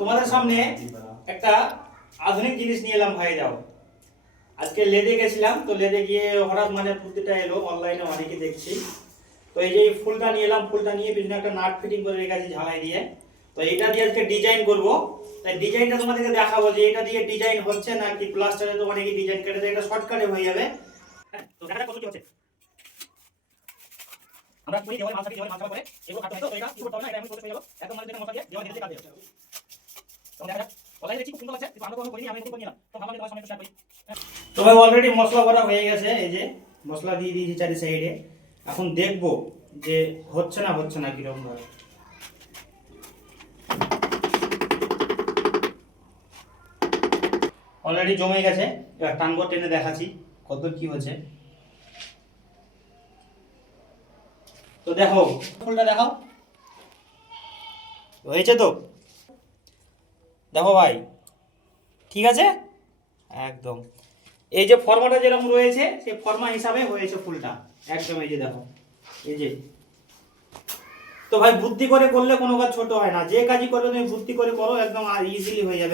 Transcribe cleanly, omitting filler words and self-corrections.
তোমাদের সামনে একটা আধুনিক জিনিস নিয়ে এলাম ভাই। যাও, আজকে লেদে গেছিলাম, তো লেদে গিয়ে হঠাৎ মানে বুদ্ধিটা এলো, অনলাইনে অনেকে দেখছি। তো এই যে এই ফুলটা নিয়ে এলাম, ফুলটা নিয়ে পিছনে একটা নাট ফিটিং করে রেখেছি ঝালাই দিয়ে। তো এটা দিয়ে আজকে ডিজাইন করব। তাই ডিজাইনটা তোমাদেরকে দেখাবো যে এটা দিয়ে ডিজাইন হচ্ছে নাকি প্লাস্টারে তো অনেকে ডিজাইন কেটে দেয়, এটা শর্টকাটে হয়ে যাবে। তো দেখা যাক কত কি হচ্ছে। আমরা কই দেওয়ালে মাছ থাকি, দেওয়ালে মাছ করে এগুলো কাটতে হয়। তো এটা কি করতে হবে না, এটা আমি প্রসেস হয়ে গেল একদম মানে মশলা দিয়ে দেওয়ালে ধীরে ধীরে কাটতে হবে। তো দেখা যাক, অনলাইনে দেখছি খুব সুন্দর লাগছে, কিন্তু আমরা তো করিনি, আমি একটু করে নিলাম। তো ভাবলাম তোমার সামনে শেয়ার করি। তো ভাই অলরেডি মশলা করা হয়ে গেছে, এই যে মশলা দিয়ে দিয়েছি চারি সাইডে। এখন দেখবো যে হচ্ছে না কিরকম ভাবে। অলরেডি জমে গেছে, এবার টানবো, টেনে দেখাচ্ছি কত কি হচ্ছে। তো দেখো ফুলটা দেখাও, হয়েছে তো? দেখো ভাই, ঠিক আছে একদম। এই যে ফর্মাটা যেরকম রয়েছে সেই ফর্মা হিসাবে হয়েছে ফুলটা একদম। এই যে দেখো, এই যে। তো ভাই বুদ্ধি করে করলে কোনো কাজ ছোট হয় না, যে কাজই করবে তুমি বুদ্ধি করে করো, একদম ইজিলি হয়ে যাবে।